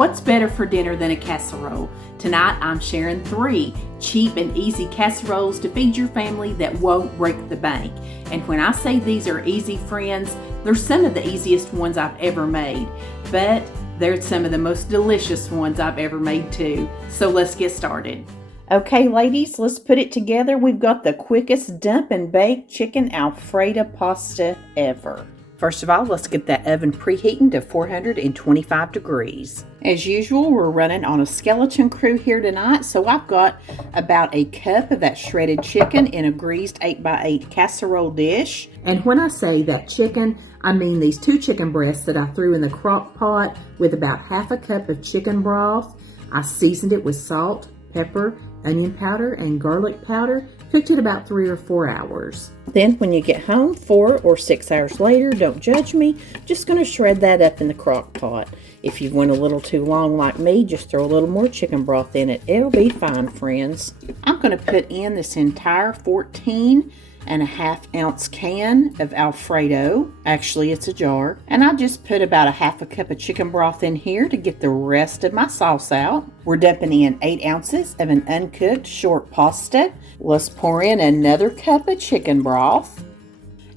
What's better for dinner than a casserole? Tonight I'm sharing 3 cheap and easy casseroles to feed your family that won't break the bank. And when I say these are easy, friends, they're some of the easiest ones I've ever made. But they're some of the most delicious ones I've ever made too. So let's get started. Okay, ladies, let's put it together. We've got the quickest dump and bake chicken Alfredo pasta ever. First of all, let's get that oven preheating to 425 degrees. As usual, we're running on a skeleton crew here tonight, so I've got about a cup of that shredded chicken in a greased 8x8 casserole dish. And when I say that chicken, I mean these 2 chicken breasts that I threw in the crock pot with about half a cup of chicken broth. I seasoned it with salt, pepper, onion powder, and garlic powder. Cooked it about 3 or 4 hours. Then when you get home 4 or 6 hours later, don't judge me, just going to shred that up in the crock pot. If you went a little too long like me, just throw a little more chicken broth in it. It'll be fine, friends. I'm going to put in this entire 14.5-ounce can of Alfredo. Actually, it's a jar. And I just put about a half a cup of chicken broth in here to get the rest of my sauce out. We're dumping in 8 ounces of an uncooked short pasta. Let's pour in another cup of chicken broth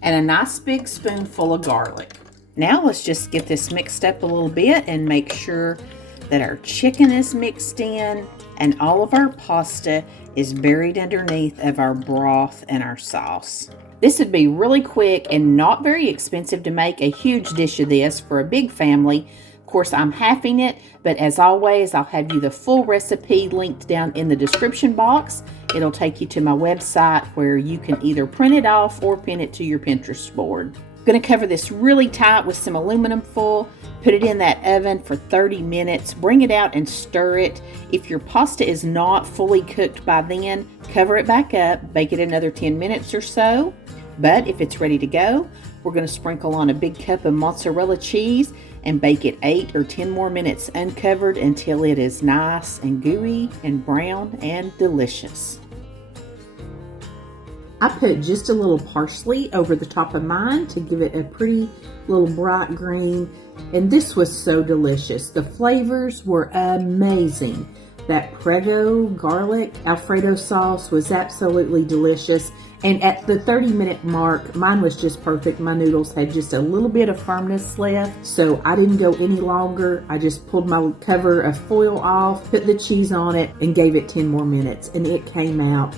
and a nice big spoonful of garlic. Now let's just get this mixed up a little bit and make sure that our chicken is mixed in and all of our pasta is buried underneath of our broth and our sauce. This would be really quick and not very expensive to make a huge dish of this for a big family. Of course, I'm halving it, but as always, I'll have you the full recipe linked down in the description box. It'll take you to my website where you can either print it off or pin it to your Pinterest board. I'm going to cover this really tight with some aluminum foil. Put it in that oven for 30 minutes. Bring it out and stir it. If your pasta is not fully cooked by then, cover it back up. Bake it another 10 minutes or so. But if it's ready to go, we're going to sprinkle on a big cup of mozzarella cheese and bake it 8 or 10 more minutes uncovered until it is nice and gooey and brown and delicious. I put just a little parsley over the top of mine to give it a pretty little bright green, and this was so delicious. The flavors were amazing. That Prego garlic Alfredo sauce was absolutely delicious, and at the 30-minute mark, mine was just perfect. My noodles had just a little bit of firmness left, so I didn't go any longer. I just pulled my cover of foil off, put the cheese on it, and gave it 10 more minutes, and it came out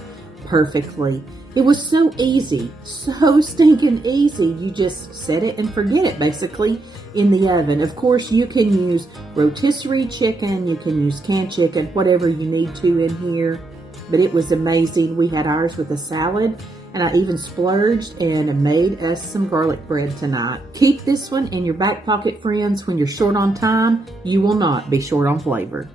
perfectly. It was so easy, so stinking easy. You just set it and forget it, basically, in the oven. Of course, you can use rotisserie chicken, you can use canned chicken, whatever you need to in here. But it was amazing. We had ours with a salad, and I even splurged and made us some garlic bread tonight. Keep this one in your back pocket, friends. When you're short on time, you will not be short on flavor.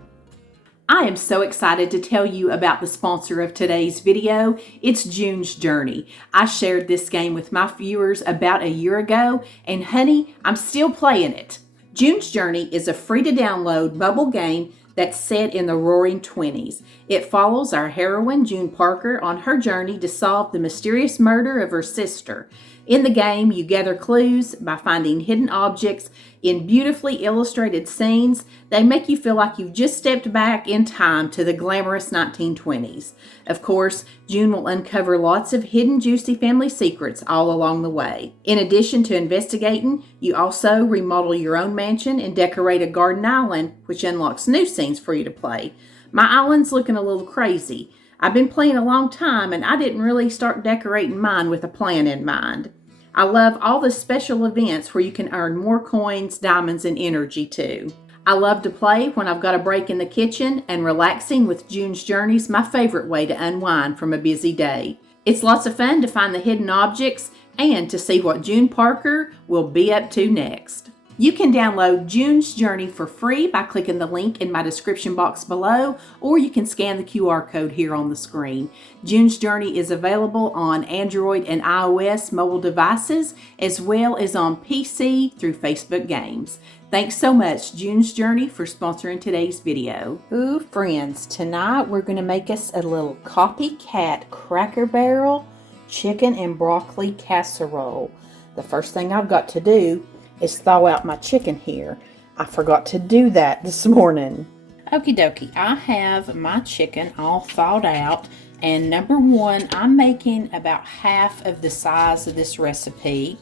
I am so excited to tell you about the sponsor of today's video. It's June's Journey. I shared this game with my viewers about a year ago, and honey, I'm still playing it. June's Journey is a free-to-download mobile game that's set in the Roaring '20s. It follows our heroine, June Parker, on her journey to solve the mysterious murder of her sister. In the game, you gather clues by finding hidden objects in beautifully illustrated scenes. They make you feel like you've just stepped back in time to the glamorous 1920s. Of course, June will uncover lots of hidden, juicy family secrets all along the way. In addition to investigating, you also remodel your own mansion and decorate a garden island, which unlocks new scenes for you to play. My island's looking a little crazy. I've been playing a long time, and I didn't really start decorating mine with a plan in mind. I love all the special events where you can earn more coins, diamonds, and energy too. I love to play when I've got a break in the kitchen, and relaxing with June's Journey is my favorite way to unwind from a busy day. It's lots of fun to find the hidden objects and to see what June Parker will be up to next. You can download June's Journey for free by clicking the link in my description box below, or you can scan the QR code here on the screen. June's Journey is available on Android and iOS mobile devices, as well as on PC through Facebook Games. Thanks so much, June's Journey, for sponsoring today's video. Ooh, friends, tonight we're going to make us a little copycat Cracker Barrel chicken and broccoli casserole. The first thing I've got to do is thaw out my chicken here. I forgot to do that this morning. Okie dokie, I have my chicken all thawed out. And number one, I'm making about half of the size of this recipe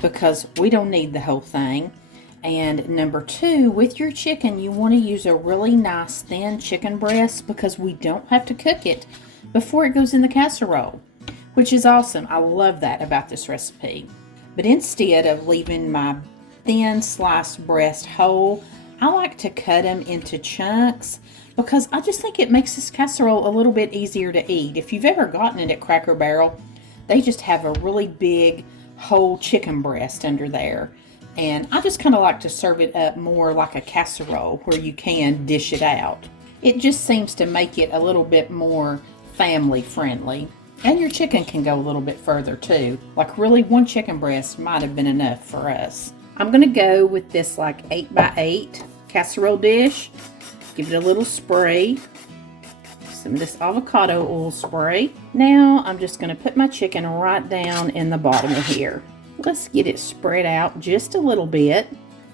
because we don't need the whole thing. And number two, with your chicken, you want to use a really nice thin chicken breast because we don't have to cook it before it goes in the casserole, which is awesome. I love that about this recipe. But instead of leaving my thin sliced breast whole, I like to cut them into chunks because I just think it makes this casserole a little bit easier to eat. If you've ever gotten it at Cracker Barrel, they just have a really big whole chicken breast under there. And I just kind of like to serve it up more like a casserole where you can dish it out. It just seems to make it a little bit more family friendly. And your chicken can go a little bit further too. Like really one chicken breast might have been enough for us. I'm going to go with this like 8x8 casserole dish. Give it a little spray. Some of this avocado oil spray. Now I'm just going to put my chicken right down in the bottom of here. Let's get it spread out just a little bit.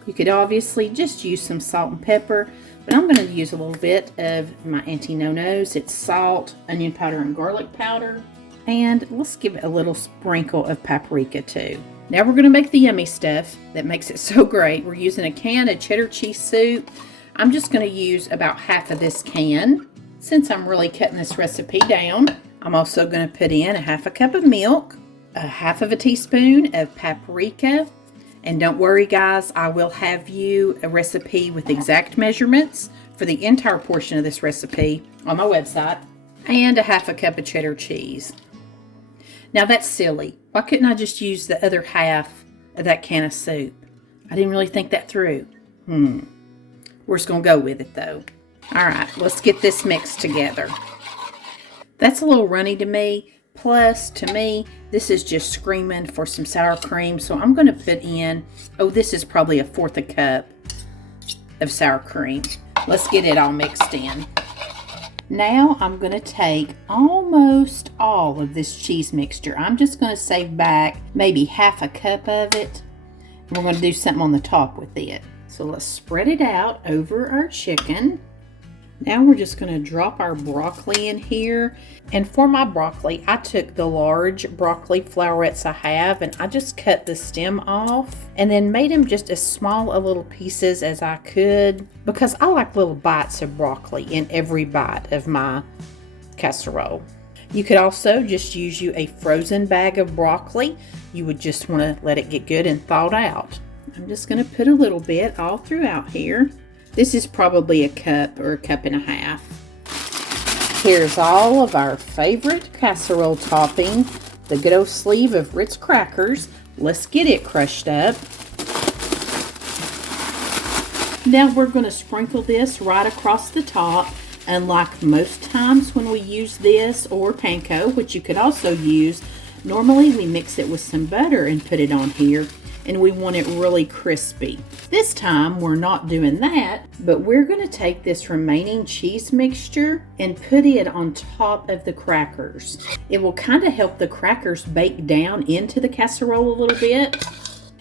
You could obviously just use some salt and pepper, but I'm going to use a little bit of my Auntie Nono's. It's salt, onion powder, and garlic powder. And let's give it a little sprinkle of paprika too. Now we're going to make the yummy stuff that makes it so great. We're using a can of cheddar cheese soup. I'm just going to use about half of this can. Since I'm really cutting this recipe down, I'm also going to put in a half a cup of milk, a half of a teaspoon of paprika. And don't worry guys, I will have you a recipe with exact measurements for the entire portion of this recipe on my website. And a half a cup of cheddar cheese. Now that's silly. Why couldn't I just use the other half of that can of soup? I didn't really think that through. We're just going to go with it though. Alright, let's get this mixed together. That's a little runny to me. Plus, to me, this is just screaming for some sour cream. So I'm going to put in, this is probably a fourth a cup of sour cream. Let's get it all mixed in. Now I'm going to take almost all of this cheese mixture. I'm just going to save back maybe half a cup of it. And we're going to do something on the top with it. So let's spread it out over our chicken. Now we're just going to drop our broccoli in here. And for my broccoli, I took the large broccoli flowerets I have and I just cut the stem off and then made them just as small a little pieces as I could because I like little bites of broccoli in every bite of my casserole. You could also just use you a frozen bag of broccoli. You would just want to let it get good and thawed out. I'm just going to put a little bit all throughout here. This is probably a cup or a cup and a half. Here's all of our favorite casserole topping, the good old sleeve of Ritz crackers. Let's get it crushed up. Now we're going to sprinkle this right across the top. And like most times when we use this or panko, which you could also use, normally we mix it with some butter and put it on here. And we want it really crispy. This time we're not doing that, but we're going to take this remaining cheese mixture and put it on top of the crackers. It will kind of help the crackers bake down into the casserole a little bit.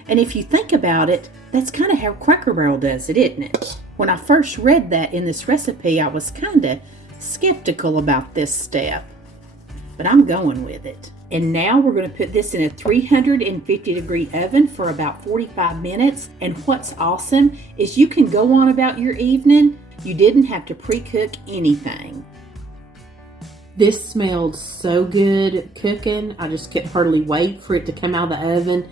And if you think about it, that's kind of how Cracker Barrel does it, isn't it? When I first read that in this recipe, I was kind of skeptical about this step, but I'm going with it. And now we're going to put this in a 350 degree oven for about 45 minutes. And what's awesome is you can go on about your evening. You didn't have to pre-cook anything. This smelled so good cooking. I just could hardly wait for it to come out of the oven.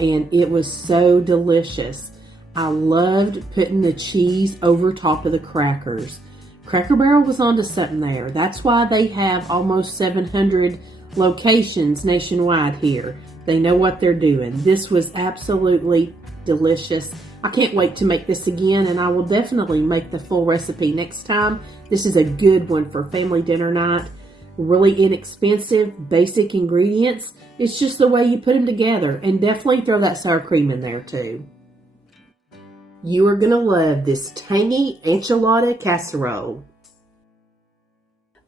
And it was so delicious. I loved putting the cheese over top of the crackers. Cracker Barrel was onto something there. That's why they have almost 700 locations nationwide here. They know what they're doing. This was absolutely delicious. I can't wait to make this again, and I will definitely make the full recipe next time. This is a good one for family dinner night. Really inexpensive, basic ingredients. It's just the way you put them together, and definitely throw that sour cream in there too. You are going to love this tangy enchilada casserole.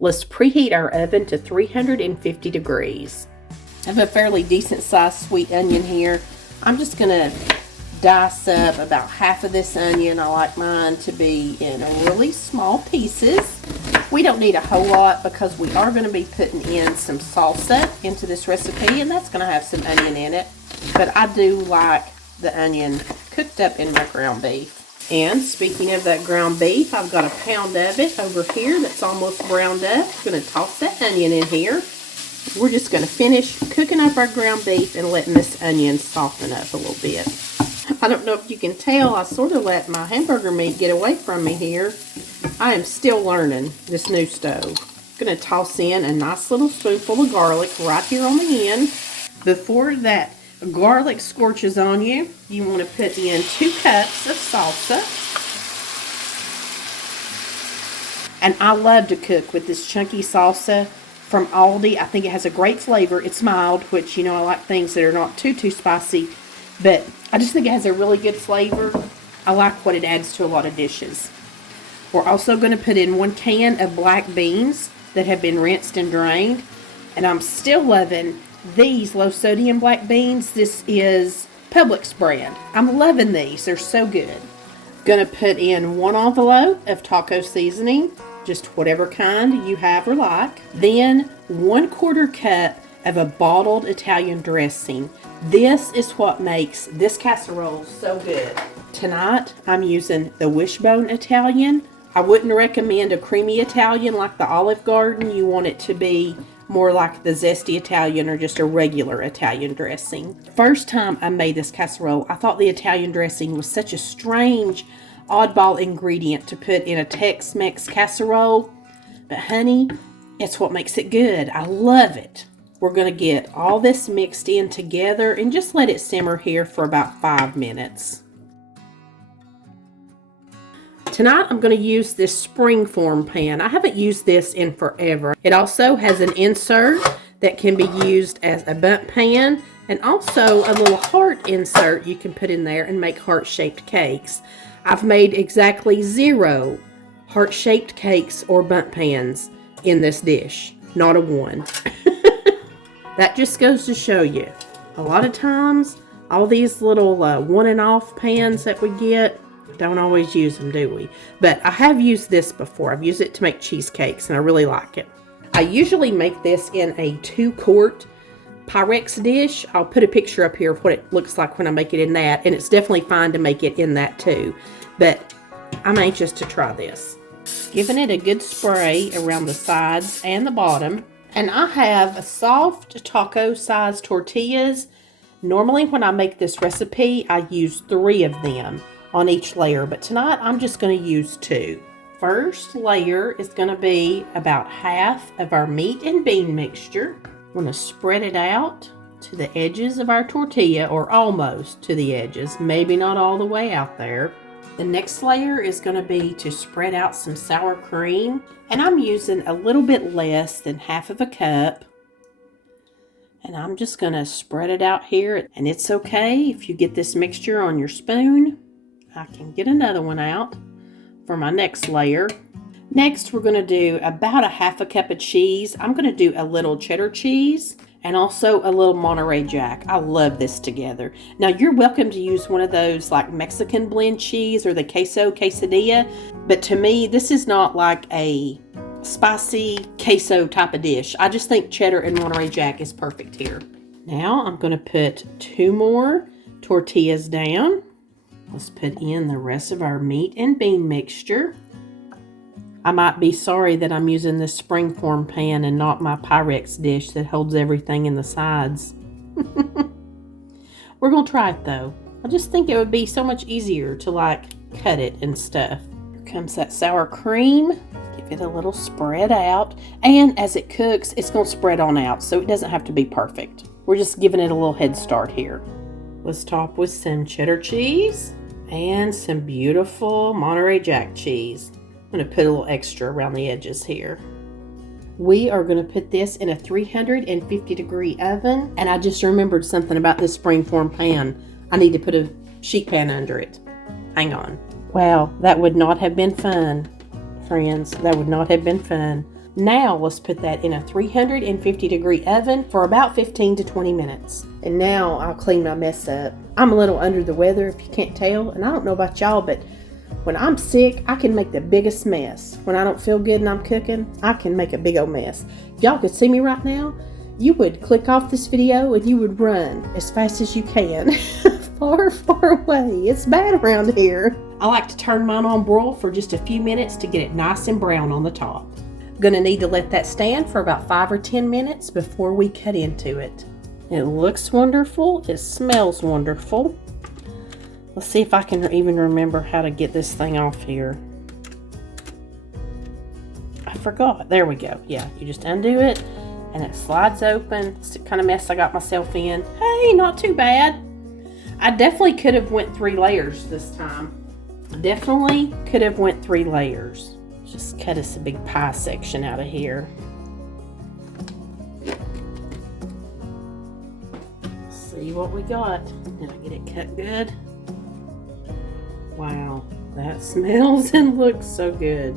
Let's preheat our oven to 350 degrees. I have a fairly decent sized sweet onion here. I'm just going to dice up about half of this onion. I like mine to be in really small pieces. We don't need a whole lot because we are going to be putting in some salsa into this recipe, and that's going to have some onion in it. But I do like the onion cooked up in my ground beef. And speaking of that ground beef, I've got a pound of it over here that's almost browned up. I'm going to toss that onion in here. We're just going to finish cooking up our ground beef and letting this onion soften up a little bit. I don't know if you can tell, I sort of let my hamburger meat get away from me here. I am still learning this new stove. I'm going to toss in a nice little spoonful of garlic right here on the end. Before that garlic scorches on you, you want to put in 2 cups of salsa. And I love to cook with this chunky salsa from Aldi. I think it has a great flavor. It's mild, which, you know, I like things that are not too spicy. But I just think it has a really good flavor. I like what it adds to a lot of dishes. We're also going to put in 1 can of black beans that have been rinsed and drained. And I'm still loving these low sodium black beans. This is Publix brand. I'm loving these. They're so good. Going to put in 1 envelope of taco seasoning, just whatever kind you have or like. Then 1/4 cup of a bottled Italian dressing. This is what makes this casserole so good. Tonight I'm using the wishbone Italian. I wouldn't recommend a creamy Italian like the Olive Garden. You want it to be more like the zesty Italian or just a regular Italian dressing. First time I made this casserole, I thought the Italian dressing was such a strange, oddball ingredient to put in a Tex-Mex casserole. But honey, it's what makes it good. I love it. We're going to get all this mixed in together and just let it simmer here for about 5 minutes. Tonight I'm going to use this springform pan. I haven't used this in forever. It also has an insert that can be used as a bundt pan, and also a little heart insert you can put in there and make heart-shaped cakes. I've made exactly 0 heart-shaped cakes or bundt pans in this dish. Not a 1. That just goes to show you, a lot of times, all these little one-and-off pans that we get, don't always use them, do we? But I have used this before. I've used it to make cheesecakes, and I really like it. I usually make this in a 2-quart Pyrex dish. I'll put a picture up here of what it looks like when I make it in that, and it's definitely fine to make it in that too. But I'm anxious to try this. Giving it a good spray around the sides and the bottom. And I have a soft taco-sized tortillas. Normally when I make this recipe, I use 3 of them on each layer, but tonight I'm just going to use 2. First layer is going to be about half of our meat and bean mixture. I'm going to spread it out to the edges of our tortilla, or almost to the edges, maybe not all the way out there. The next layer is going to be to spread out some sour cream, and I'm using a little bit less than half of a cup. And I'm just going to spread it out here, and it's okay if you get this mixture on your spoon. I can get another one out for my next layer. Next, we're going to do about a half a cup of cheese. I'm going to do a little cheddar cheese and also a little Monterey Jack. I love this together. Now, you're welcome to use one of those like Mexican blend cheese or the queso quesadilla, but to me, this is not like a spicy queso type of dish. I just think cheddar and Monterey Jack is perfect here. Now, I'm going to put 2 more tortillas down. Let's put in the rest of our meat and bean mixture. I might be sorry that I'm using this springform pan and not my Pyrex dish that holds everything in the sides. We're going to try it though. I just think it would be so much easier to like cut it and stuff. Here comes that sour cream. Give it a little spread out. And as it cooks, it's going to spread on out, so it doesn't have to be perfect. We're just giving it a little head start here. Let's top with some cheddar cheese and some beautiful Monterey Jack cheese. I'm going to put a little extra around the edges here. We are going to put this in a 350 degree oven. And I just remembered something about this springform pan. I need to put a sheet pan under it. Hang on. Wow, that would not have been fun, friends. That would not have been fun. Now let's put that in a 350-degree oven for about 15 to 20 minutes. And now I'll clean my mess up. I'm a little under the weather if you can't tell, and I don't know about y'all, but when I'm sick, I can make the biggest mess. When I don't feel good and I'm cooking, I can make a big old mess. If y'all could see me right now, you would click off this video and you would run as fast as you can. Far, far away. It's bad around here. I like to turn mine on broil for just a few minutes to get it nice and brown on the top. Gonna need to let that stand for about 5 or 10 minutes before we cut into it. It looks wonderful. It smells wonderful. Let's see if I can even remember how to get this thing off here. I forgot. There we go. Yeah, you just undo it and it slides open. It's the kind of mess I got myself in. Hey, not too bad. I definitely could have went 3 layers this time. Definitely could have went 3 layers. Just cut us a big pie section out of here. Let's see what we got. Did I get it cut good? Wow, that smells and looks so good.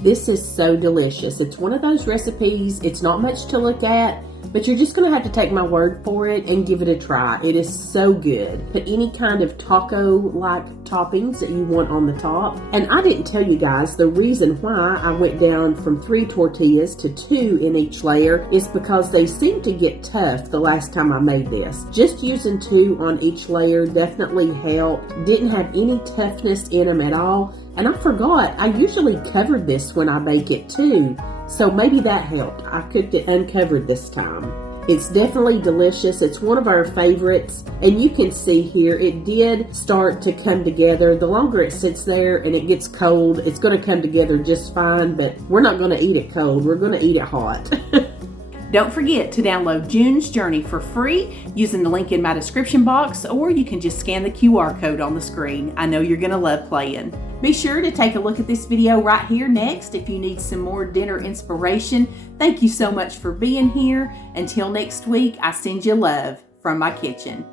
This is so delicious. It's one of those recipes, it's not much to look at, but you're just going to have to take my word for it and give it a try. It is so good. Put any kind of taco-like toppings that you want on the top. And I didn't tell you guys, the reason why I went down from 3 tortillas to 2 in each layer is because they seemed to get tough the last time I made this. Just using 2 on each layer definitely helped. Didn't have any toughness in them at all. And I forgot, I usually covered this when I bake it too. So maybe that helped. I cooked it uncovered this time. It's definitely delicious. It's one of our favorites. And you can see here, it did start to come together. The longer it sits there and it gets cold, it's going to come together just fine. But we're not going to eat it cold. We're going to eat it hot. Don't forget to download June's Journey for free using the link in my description box, or you can just scan the QR code on the screen. I know you're going to love playing. Be sure to take a look at this video right here next if you need some more dinner inspiration. Thank you so much for being here. Until next week, I send you love from my kitchen.